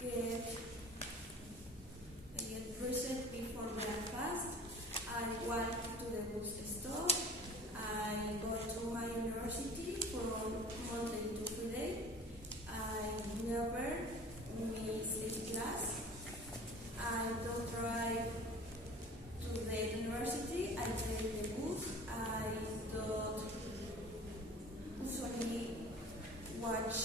get dressed before breakfast. I walk to the bus stop. I go to my university from Monday to Friday. I never miss a class. I don't drive to the university. I take the bus. I don't usually watch